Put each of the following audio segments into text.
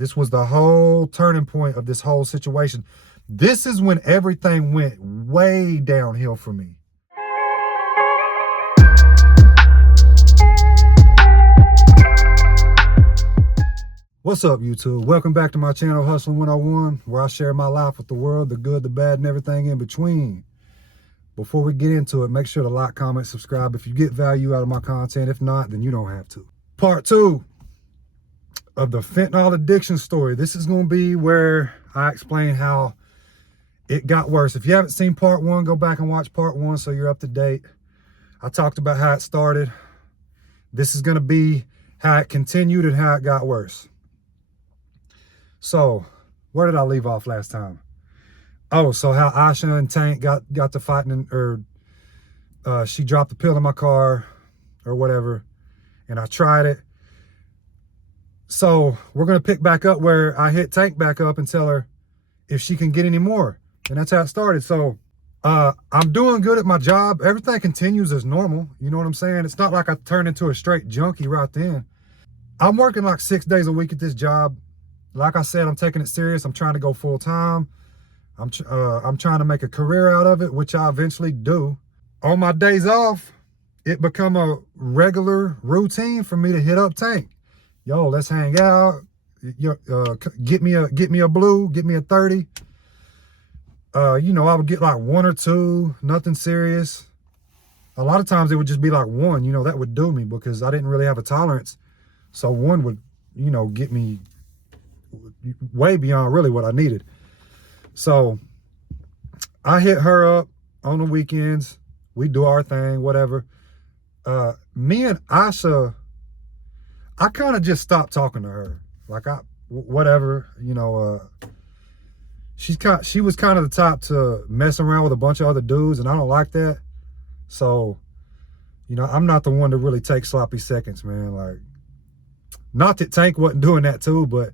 This was the whole turning point of this whole situation. This is when everything went way downhill for me. What's up, YouTube? Welcome back to my channel, Hustling 101, where I share my life with the world, the good, the bad, and everything in between. Before we get into it, make sure to like, comment, subscribe if you get value out of my content. If not, then you don't have to. Part 2 of the fentanyl addiction story. This is going to be where I explain how it got worse. If you haven't seen part 1, go back and watch part 1 so you're up to date. I talked about how it started. This is going to be how it continued and how it got worse. So, where did I leave off last time? Oh, so how Aisha and Tank got to fighting, or she dropped the pill in my car or whatever, and I tried it. So we're going to pick back up where I hit Tank back up and tell her if she can get any more. And that's how it started. So I'm doing good at my job. Everything continues as normal. You know what I'm saying? It's not like I turned into a straight junkie right then. I'm working like 6 days a week at this job. Like I said, I'm taking it serious. I'm trying to go full time. I'm trying to make a career out of it, which I eventually do. On my days off, it become a regular routine for me to hit up Tank. Yo, let's hang out. Get me a blue, get me a 30. You know, I would get like 1 or 2, nothing serious. A lot of times it would just be like 1, you know, that would do me because I didn't really have a tolerance. So 1 would, you know, get me way beyond really what I needed. So I hit her up on the weekends. We do our thing, whatever. Me and Aisha, I kind of just stopped talking to her. Like whatever, you know, she was kind of the type to mess around with a bunch of other dudes, and I don't like that. So, you know, I'm not the one to really take sloppy seconds, man. Like, not that Tank wasn't doing that too, but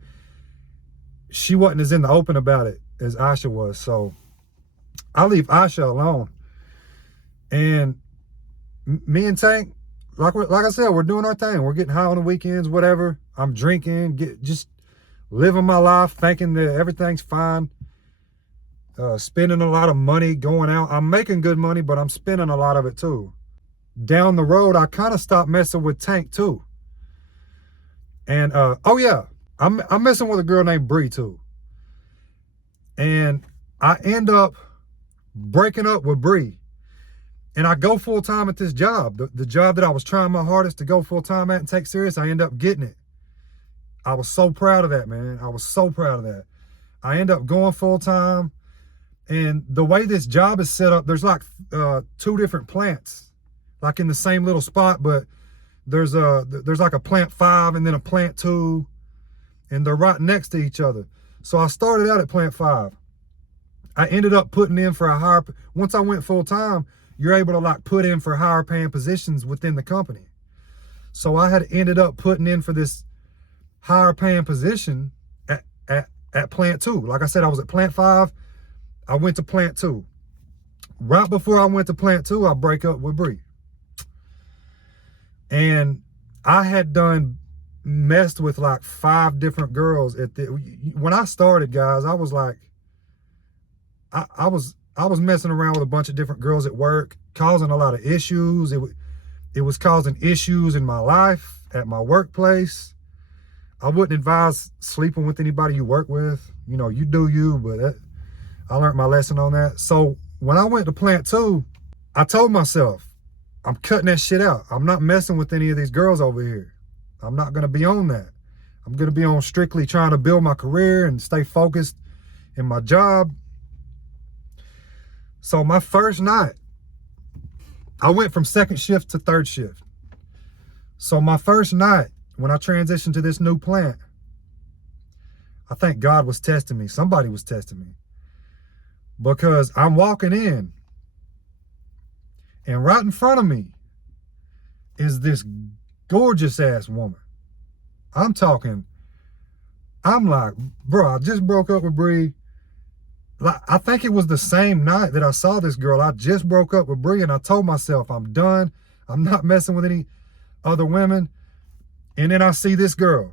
she wasn't as in the open about it as Aisha was. So I leave Aisha alone. And me and Tank, like I said, we're doing our thing. We're getting high on the weekends, whatever. I'm drinking, just living my life, thinking that everything's fine. Spending a lot of money going out. I'm making good money, but I'm spending a lot of it too. Down the road, I kind of stopped messing with Tank too. And oh yeah, I'm messing with a girl named Bree too. And I end up breaking up with Bree. And I go full time at this job. The job that I was trying my hardest to go full time at and take serious, I end up getting it. I was so proud of that, man. I was so proud of that. I end up going full time. And the way this job is set up, there's like 2 different plants, like in the same little spot, but there's like a plant 5 and then a plant 2, and they're right next to each other. So I started out at plant 5. I ended up putting in for a higher, once I went full time, you're able to like put in for higher paying positions within the company. So I had ended up putting in for this higher paying position at plant 2. Like I said, I was at plant 5. I went to plant 2. Right before I went to plant 2, I break up with Bree. And I had messed with like 5 different girls when I started, guys. I was like, I was messing around with a bunch of different girls at work, causing a lot of issues. It was causing issues in my life, at my workplace. I wouldn't advise sleeping with anybody you work with. You know, you do you, but I learned my lesson on that. So when I went to plant 2, I told myself, I'm cutting that shit out. I'm not messing with any of these girls over here. I'm not going to be on that. I'm going to be on strictly trying to build my career and stay focused in my job. So my first night, I went from 2nd shift to 3rd shift. So my first night, when I transitioned to this new plant, I think God was testing me. Somebody was testing me. Because I'm walking in, and right in front of me is this gorgeous ass woman. I'm like, bro, I just broke up with Bree. Like, I think it was the same night that I saw this girl. I just broke up with Bree, and I told myself, I'm done. I'm not messing with any other women. And then I see this girl.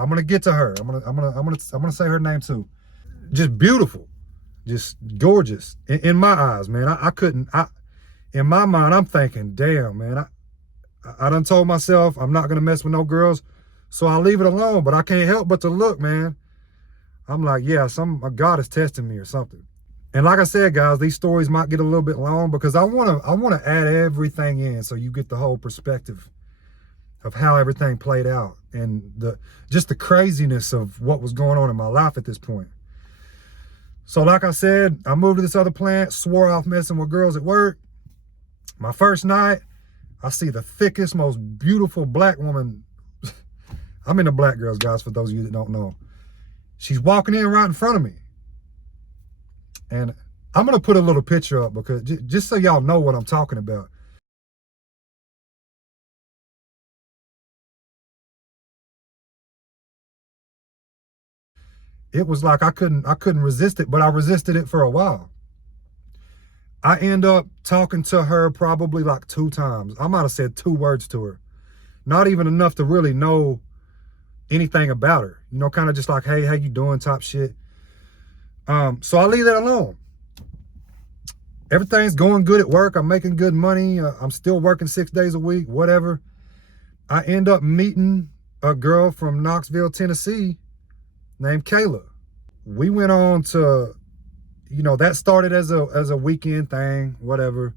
I'm gonna get to her. I'm gonna say her name too. Just beautiful, just gorgeous in my eyes, man. I couldn't. In my mind, I'm thinking, damn, man. I done told myself I'm not gonna mess with no girls, so I leave it alone. But I can't help but to look, man. I'm like, yeah, God is testing me or something. And like I said, guys, these stories might get a little bit long because I wanna add everything in so you get the whole perspective of how everything played out and just the craziness of what was going on in my life at this point. So like I said, I moved to this other plant, swore off messing with girls at work. My first night, I see the thickest, most beautiful black woman. I'm into black girls, guys, for those of you that don't know. She's walking in right in front of me. And I'm going to put a little picture up because just so y'all know what I'm talking about. It was like I couldn't resist it, but I resisted it for a while. I end up talking to her probably like 2 times. I might have said 2 words to her. Not even enough to really know anything about her. You know, kind of just like, hey, how you doing type shit. So I leave that alone. Everything's going good at work. I'm making good money. I'm still working 6 days a week, whatever. I end up meeting a girl from Knoxville, Tennessee named Kayla. We went on to, you know, that started as a weekend thing, whatever.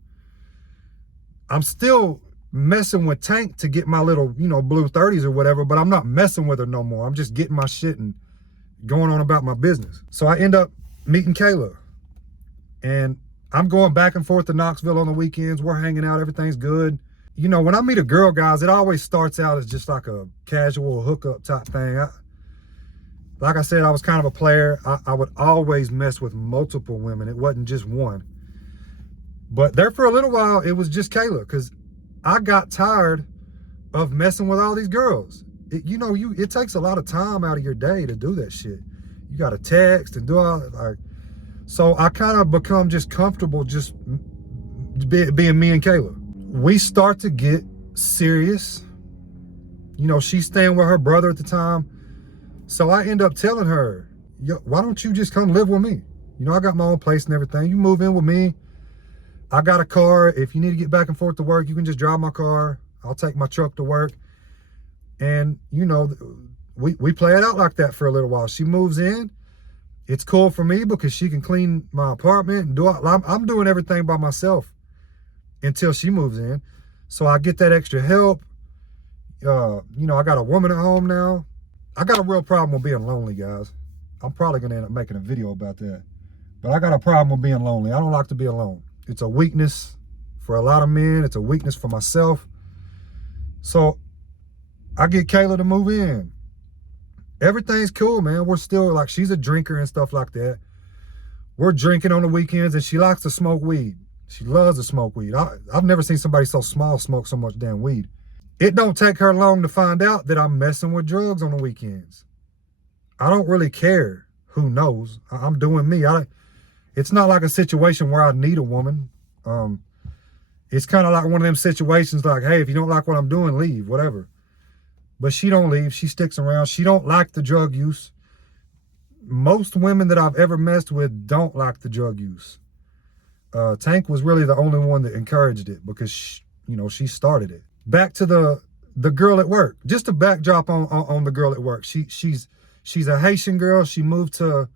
I'm still messing with Tank to get my little, you know, blue 30s or whatever, but I'm not messing with her no more. I'm just getting my shit and going on about my business. So I end up meeting Kayla. And I'm going back and forth to Knoxville on the weekends. We're hanging out. Everything's good. You know, when I meet a girl, guys, it always starts out as just like a casual hookup type thing. Like I said, I was kind of a player. I would always mess with multiple women. It wasn't just one. But there for a little while, it was just Kayla because I got tired of messing with all these girls. It takes a lot of time out of your day to do that shit. You got to text and do all that. Like, so I kind of become just comfortable just being me and Kayla. We start to get serious. You know, she's staying with her brother at the time. So I end up telling her, yo, why don't you just come live with me? You know, I got my own place and everything. You move in with me. I got a car. If you need to get back and forth to work, you can just drive my car. I'll take my truck to work. And, you know, we play it out like that for a little while. She moves in. It's cool for me because she can clean my apartment and I'm doing everything by myself until she moves in. So I get that extra help. You know, I got a woman at home now. I got a real problem with being lonely, guys. I'm probably going to end up making a video about that. But I got a problem with being lonely. I don't like to be alone. It's a weakness for a lot of men. It's a weakness for myself. So I get Kayla to move in. Everything's cool, man. We're still like, she's a drinker and stuff like that. We're drinking on the weekends and she likes to smoke weed. She loves to smoke weed. I've never seen somebody so small smoke so much damn weed. It don't take her long to find out that I'm messing with drugs on the weekends. I don't really care who knows. I'm doing me. It's not like a situation where I need a woman. It's kind of like one of them situations like, hey, if you don't like what I'm doing, leave, whatever. But she don't leave. She sticks around. She don't like the drug use. Most women that I've ever messed with don't like the drug use. Tank was really the only one that encouraged it because, she started it. Back to the girl at work. Just a backdrop on the girl at work. She's a Haitian girl. She moved to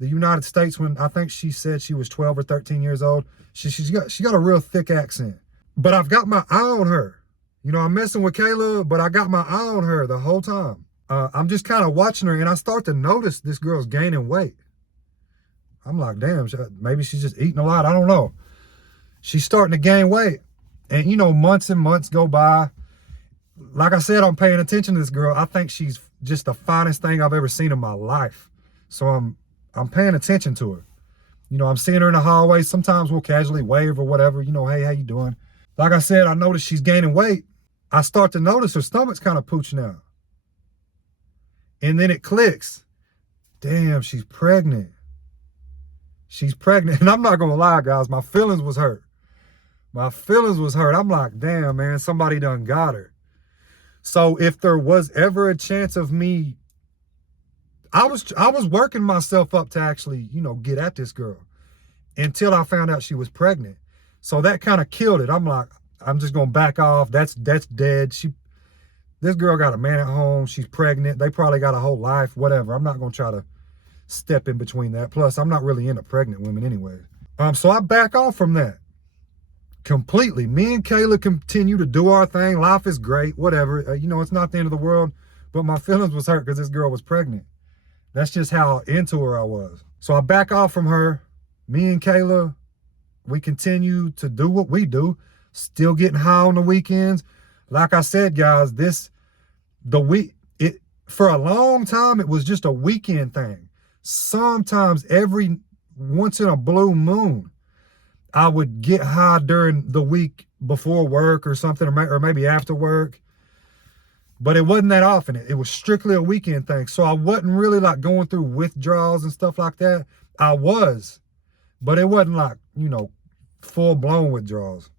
the United States when I think she said she was 12 or 13 years old. She got a real thick accent. But I've got my eye on her. You know, I'm messing with Kayla, but I got my eye on her the whole time. I'm just kind of watching her, and I start to notice this girl's gaining weight. I'm like, damn, maybe she's just eating a lot. I don't know. She's starting to gain weight. And, months and months go by. Like I said, I'm paying attention to this girl. I think she's just the finest thing I've ever seen in my life. So I'm paying attention to her. I'm seeing her in the hallway. Sometimes we'll casually wave or whatever. Hey, how you doing? Like I said, I notice she's gaining weight. I start to notice her stomach's kind of pooching out. And then it clicks. Damn, she's pregnant. She's pregnant. And I'm not going to lie, guys. My feelings was hurt. I'm like, damn, man, somebody done got her. So if there was ever a chance of me I was working myself up to actually, you know, get at this girl until I found out she was pregnant. So that kind of killed it. I'm like, I'm just gonna back off. That's dead. This girl got a man at home. She's pregnant. They probably got a whole life, whatever. I'm not gonna try to step in between that. Plus, I'm not really into pregnant women anyway. So I back off from that completely. Me and Kayla continue to do our thing. Life is great, whatever. You know, it's not the end of the world, but my feelings was hurt because this girl was pregnant. That's just how into her I was. So I back off from her. Me and Kayla, we continue to do what we do. Still getting high on the weekends. Like I said, guys, for a long time, it was just a weekend thing. Sometimes every once in a blue moon, I would get high during the week before work or something, or maybe after work. But it wasn't that often. It was strictly a weekend thing. So I wasn't really like going through withdrawals and stuff like that. I was, but it wasn't like, you know, full blown withdrawals.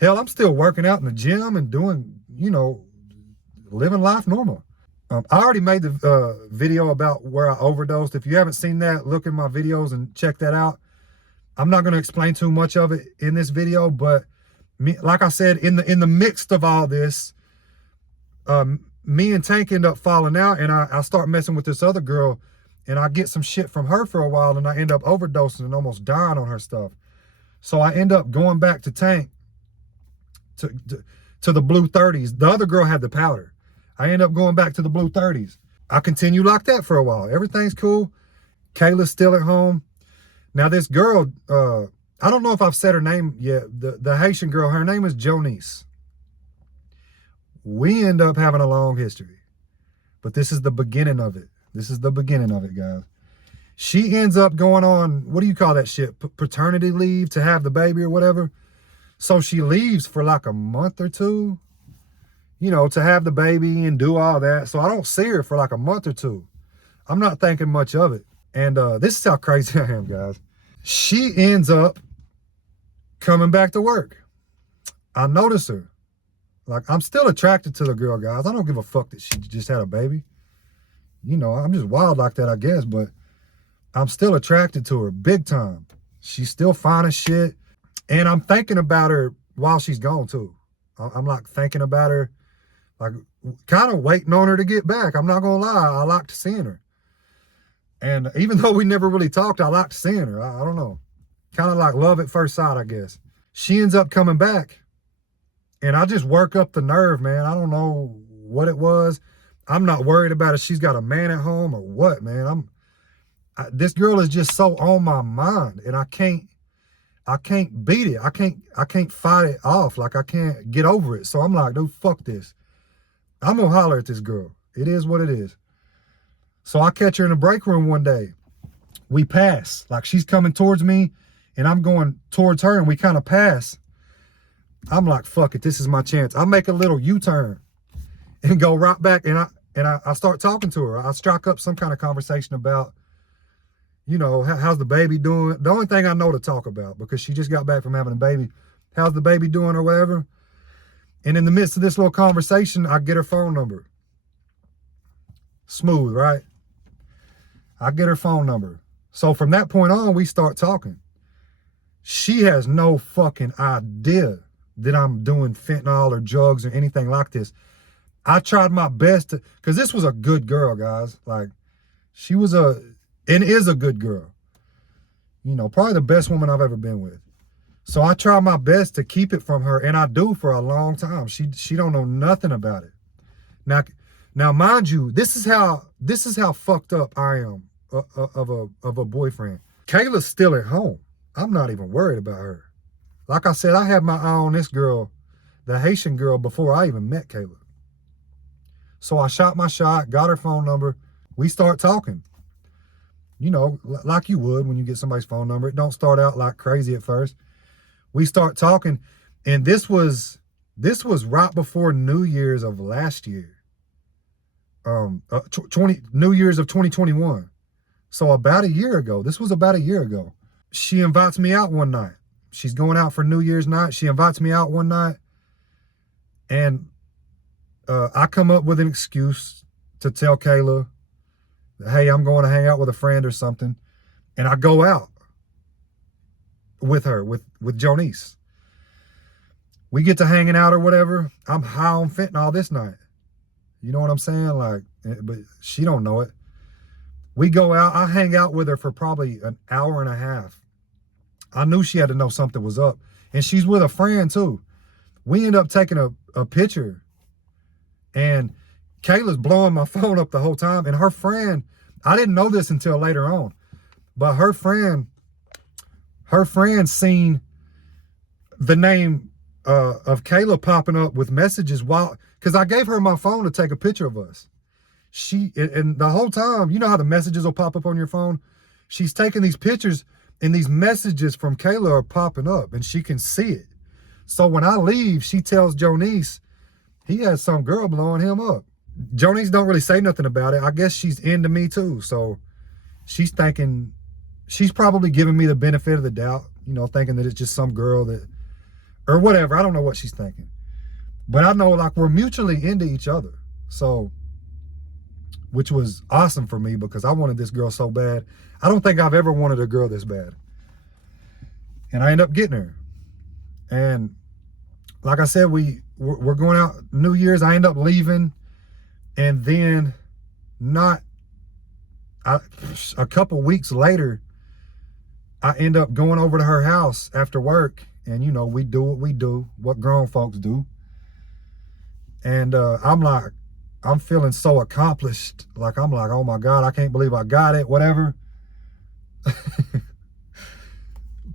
Hell, I'm still working out in the gym and doing, you know, living life normal. I already made the video about where I overdosed. If you haven't seen that, look at my videos and check that out. I'm not going to explain too much of it in this video, but like I said, in the midst of all this, me and Tank end up falling out, and I start messing with this other girl, and I get some shit from her for a while, and I end up overdosing and almost dying on her stuff. So I end up going back to Tank to the blue 30s. The other girl had the powder. I end up going back to the blue 30s. I continue like that for a while. Everything's cool. Kayla's still at home. Now this girl, I don't know if I've said her name yet. The Haitian girl, her name is Jonice. We end up having a long history, but this is the beginning of it. This is the beginning of it, guys. She ends up going on, what do you call that shit? Paternity leave to have the baby or whatever. So she leaves for like a month or two, you know, to have the baby and do all that. So I don't see her for like a month or two. I'm not thinking much of it. And this is how crazy I am, guys. She ends up coming back to work. I notice her. Like, I'm still attracted to the girl, guys. I don't give a fuck that she just had a baby. You know, I'm just wild like that, I guess. But I'm still attracted to her big time. She's still fine as shit. And I'm thinking about her while she's gone, too. I'm like thinking about her, like kind of waiting on her to get back. I'm not going to lie. I liked seeing her. And even though we never really talked, I liked seeing her. I don't know. Kind of like love at first sight, I guess. She ends up coming back. And I just work up the nerve, man. I don't know what it was. I'm not worried about if she's got a man at home or what, man. This girl is just so on my mind, and I can't beat it. I can't fight it off. Like, I can't get over it. So I'm like, dude, fuck this. I'm gonna holler at this girl. It is what it is. So I catch her in the break room one day. We pass. Like, she's coming towards me, and I'm going towards her, and we kind of pass. I'm like, fuck it, this is my chance. I make a little U-turn and go right back, and I start talking to her. I strike up some kind of conversation about, you know, how's the baby doing? The only thing I know to talk about, because she just got back from having a baby. How's the baby doing or whatever? And in the midst of this little conversation, I get her phone number. Smooth, right? I get her phone number. So from that point on, we start talking. She has no fucking idea that I'm doing fentanyl or drugs or anything like this. I tried my best to, because this was a good girl, guys. Like, she was and is a good girl. You know, probably the best woman I've ever been with. So I try my best to keep it from her, and I do for a long time. She don't know nothing about it. Now, mind you, this is how fucked up I am of a boyfriend. Kayla's still at home. I'm not even worried about her. Like I said, I had my eye on this girl, the Haitian girl, before I even met Kayla. So I shot my shot, got her phone number. We start talking. You know, like you would when you get somebody's phone number. It don't start out like crazy at first. We start talking, and this was right before New Year's of last year. New Year's of 2021. So about a year ago. This was about a year ago. She invites me out one night. She's going out for New Year's night. She invites me out one night, and I come up with an excuse to tell Kayla, Hey, I'm going to hang out with a friend or something. And I go out with her, with Jonice. We get to hanging out or whatever. I'm high on fentanyl this night. You know what I'm saying? Like, but she don't know it. We go out. I hang out with her for probably an hour and a half. I knew she had to know something was up. And she's with a friend too. We end up taking a picture. And Kayla's blowing my phone up the whole time. And her friend, I didn't know this until later on, but her friend seen the name of Kayla popping up with messages while, because I gave her my phone to take a picture of us. And the whole time, you know how the messages will pop up on your phone? She's taking these pictures and these messages from Kayla are popping up and she can see it. So when I leave, she tells Jonice, he has some girl blowing him up. Jonice don't really say nothing about it. I guess she's into me too. So she's thinking, she's probably giving me the benefit of the doubt, you know, thinking that it's just some girl that, or whatever. I don't know what she's thinking. But I know like we're mutually into each other. So, which was awesome for me because I wanted this girl so bad. I don't think I've ever wanted a girl this bad. And I end up getting her. And like I said, we're going out New Year's. I end up leaving. And then a couple weeks later, I end up going over to her house after work. And, you know, we do what we do, what grown folks do. And I'm feeling so accomplished. Like, I'm like, oh my God, I can't believe I got it, whatever.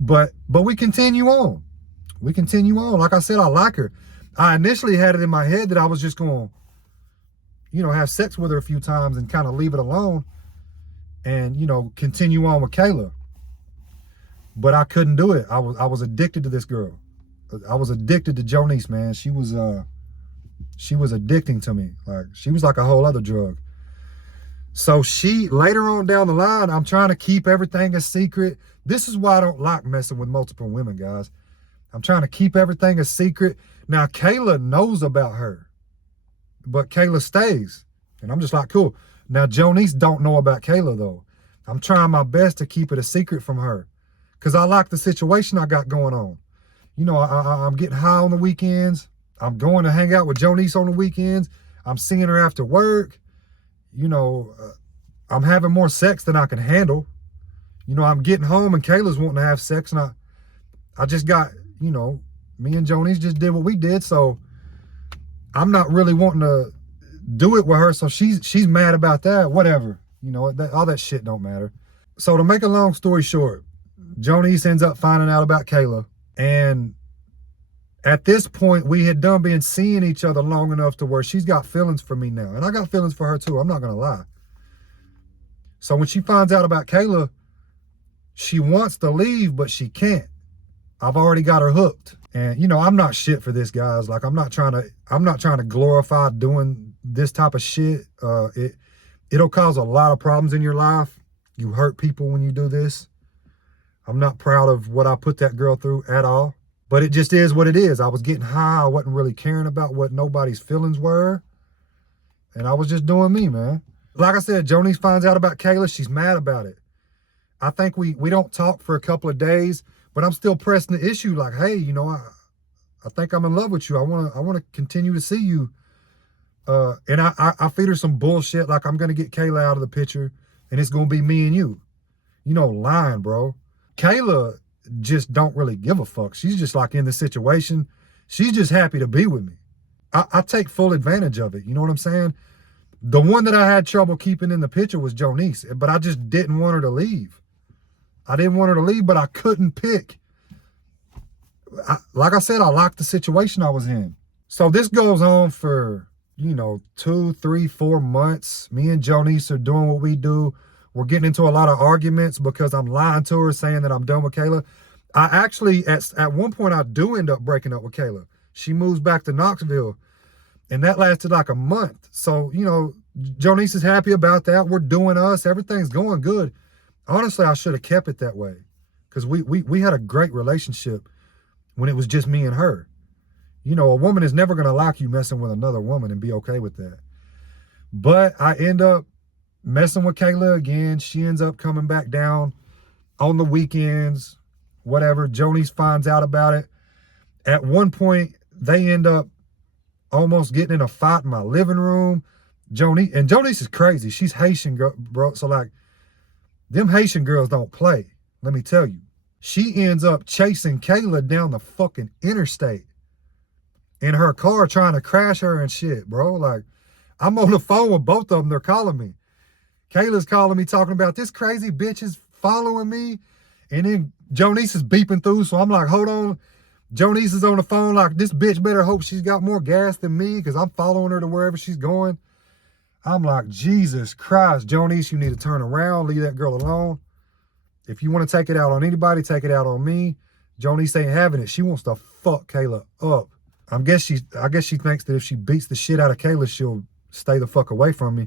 But we continue on. We continue on. Like I said, I like her. I initially had it in my head that I was just going to, you know, have sex with her a few times and kind of leave it alone and, you know, continue on with Kayla. But I couldn't do it. I was addicted to this girl. I was addicted to Jonice, man. She was addicting to me. Like, she was like a whole other drug. So later on down the line, I'm trying to keep everything a secret. This is why I don't like messing with multiple women, guys. I'm trying to keep everything a secret. Now, Kayla knows about her, but Kayla stays. And I'm just like, cool. Now, Jonice don't know about Kayla, though. I'm trying my best to keep it a secret from her because I like the situation I got going on. You know, I'm getting high on the weekends. I'm going to hang out with Jonice on the weekends. I'm seeing her after work. You know, I'm having more sex than I can handle. You know, I'm getting home and Kayla's wanting to have sex. And I just got, you know, me and Jonice just did what we did. So I'm not really wanting to do it with her. So she's mad about that. Whatever. You know, all that shit don't matter. So to make a long story short, Jonice ends up finding out about Kayla. And at this point, we had done been seeing each other long enough to where she's got feelings for me now. And I got feelings for her too. I'm not going to lie. So when she finds out about Kayla, she wants to leave, but she can't. I've already got her hooked. And, you know, I'm not shit for this, guys. Like, I'm not trying to glorify doing this type of shit. It'll cause a lot of problems in your life. You hurt people when you do this. I'm not proud of what I put that girl through at all. But it just is what it is. I was getting high. I wasn't really caring about what nobody's feelings were. And I was just doing me, man. Like I said, Jonice finds out about Kayla. She's mad about it. I think we don't talk for a couple of days, but I'm still pressing the issue like, hey, you know, I think I'm in love with you. I want to continue to see you. And I feed her some bullshit like I'm going to get Kayla out of the picture and it's going to be me and you. You know, lying, bro. Kayla just don't really give a fuck. She's just like in the situation. She's just happy to be with me. I take full advantage of it. You know what I'm saying? The one that I had trouble keeping in the picture was Jonice, but I just didn't want her to leave. I didn't want her to leave, but I couldn't pick. Like I said, I liked the situation I was in. So this goes on for, you know, 2, 3, 4 months. Me and Jonice are doing what we do. We're getting into a lot of arguments because I'm lying to her, saying that I'm done with Kayla. I actually, at one point, I do end up breaking up with Kayla. She moves back to Knoxville, and that lasted like a month. So, you know, Jonice is happy about that. We're doing us. Everything's going good. Honestly, I should have kept it that way because we had a great relationship when it was just me and her. You know, a woman is never going to like you messing with another woman and be okay with that. But I end up messing with Kayla again. She ends up coming back down on the weekends, whatever. Jonice finds out about it. At one point, they end up almost getting in a fight in my living room. Jonice is crazy. She's Haitian, girl, bro. So like, them Haitian girls don't play. Let me tell you. She ends up chasing Kayla down the fucking interstate in her car, trying to crash her and shit, bro. Like, I'm on the phone with both of them. They're calling me. Kayla's calling me, talking about this crazy bitch is following me. And then Jonice is beeping through. So I'm like, hold on. Jonice is on the phone like, this bitch better hope she's got more gas than me, because I'm following her to wherever she's going. I'm like, Jesus Christ, Jonice, you need to turn around. Leave that girl alone. If you want to take it out on anybody, take it out on me. Jonice ain't having it. She wants to fuck Kayla up. I guess she thinks that if she beats the shit out of Kayla, she'll stay the fuck away from me.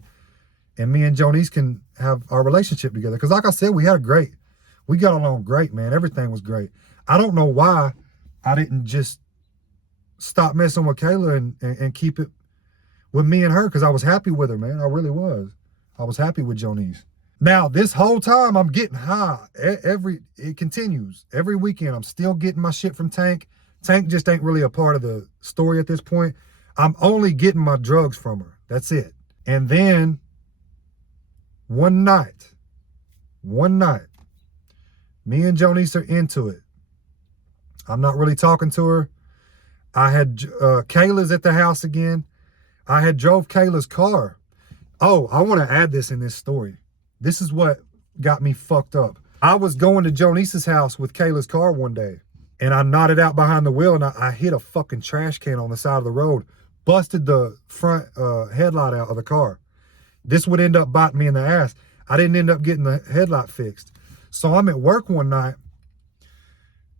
And me and Jonice can have our relationship together. Because like I said, we got along great, man. Everything was great. I don't know why I didn't just stop messing with Kayla and keep it with me and her, because I was happy with her, man. I really was. I was happy with Jonice. Now, this whole time, I'm getting high. It continues. Every weekend, I'm still getting my shit from Tank. Tank just ain't really a part of the story at this point. I'm only getting my drugs from her. That's it. And then, one night, me and Jonice are into it. I'm not really talking to her. I had, Kayla's at the house again. I had drove Kayla's car. Oh, I want to add this in this story. This is what got me fucked up. I was going to Jonice's house with Kayla's car one day, and I nodded out behind the wheel, and I hit a fucking trash can on the side of the road, busted the front headlight out of the car. This would end up biting me in the ass. I didn't end up getting the headlight fixed. So I'm at work one night,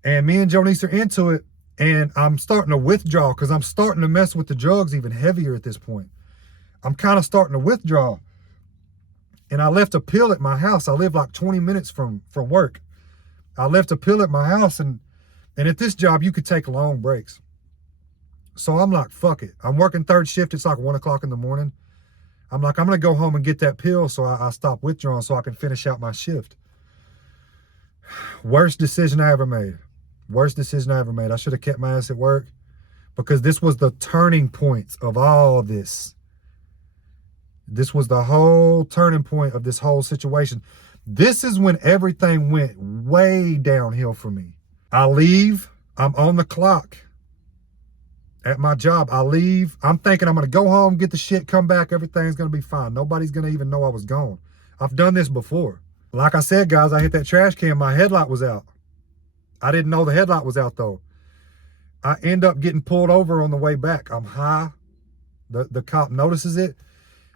and me and Jonice are into it, and I'm starting to withdraw because I'm starting to mess with the drugs even heavier at this point. I'm kind of starting to withdraw. And I left a pill at my house. I live like 20 minutes from work. I left a pill at my house, and at this job, you could take long breaks. So I'm like, fuck it. I'm working third shift. It's like 1 o'clock in the morning. I'm like, I'm going to go home and get that pill so I stop withdrawing so I can finish out my shift. Worst decision I ever made. Worst decision I ever made. I should have kept my ass at work, because this was the turning point of all this. This was the whole turning point of this whole situation. This is when everything went way downhill for me. I leave. I'm on the clock at my job. I leave. I'm thinking I'm going to go home, get the shit, come back. Everything's going to be fine. Nobody's going to even know I was gone. I've done this before. Like I said, guys, I hit that trash can. My headlight was out. I didn't know the headlight was out, though. I end up getting pulled over on the way back. I'm high. The cop notices it.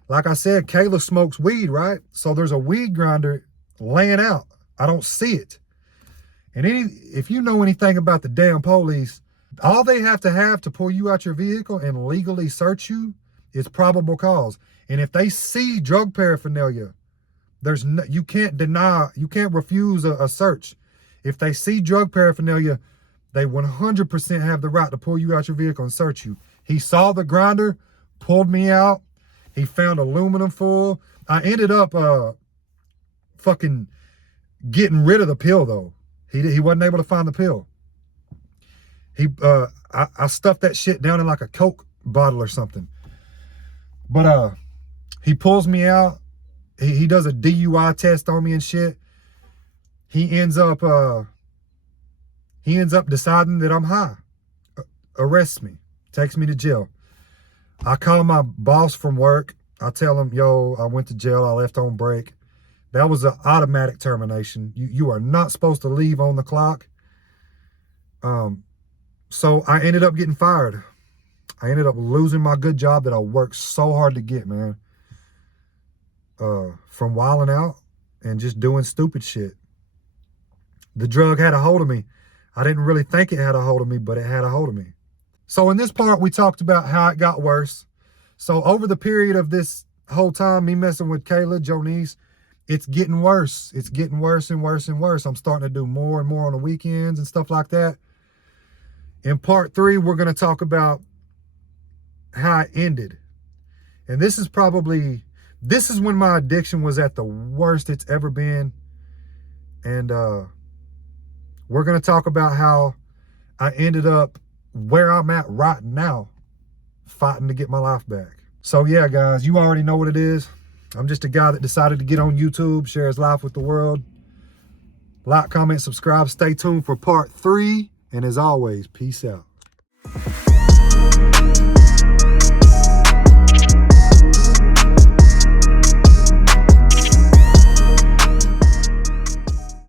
Like I said, Kayla smokes weed, right? So there's a weed grinder laying out. I don't see it. And if you know anything about the damn police, all they have to pull you out your vehicle and legally search you is probable cause. And if they see drug paraphernalia, you can't refuse a search. If they see drug paraphernalia, they 100% have the right to pull you out your vehicle and search you. He saw the grinder, pulled me out. He found aluminum foil. I ended up fucking getting rid of the pill, though. He wasn't able to find the pill. I stuffed that shit down in like a Coke bottle or something. But he pulls me out. He does a DUI test on me and shit. He ends up deciding that I'm high. Arrests me. Takes me to jail. I call my boss from work. I tell him, yo, I went to jail. I left on break. That was an automatic termination. You are not supposed to leave on the clock. So I ended up getting fired. I ended up losing my good job that I worked so hard to get, man. From wilding out and just doing stupid shit. The drug had a hold of me. I didn't really think it had a hold of me, but it had a hold of me. So in this part, we talked about how it got worse. So over the period of this whole time, me messing with Kayla, Jonice, it's getting worse. It's getting worse and worse and worse. I'm starting to do more and more on the weekends and stuff like that. In part 3, we're going to talk about how it ended. And this is probably this is when my addiction was at the worst it's ever been. And we're going to talk about how I ended up where I'm at right now, fighting to get my life back. So yeah, guys, you already know what it is. I'm just a guy that decided to get on YouTube, share his life with the world. Like, comment, subscribe. Stay tuned for part 3. And as always, peace out.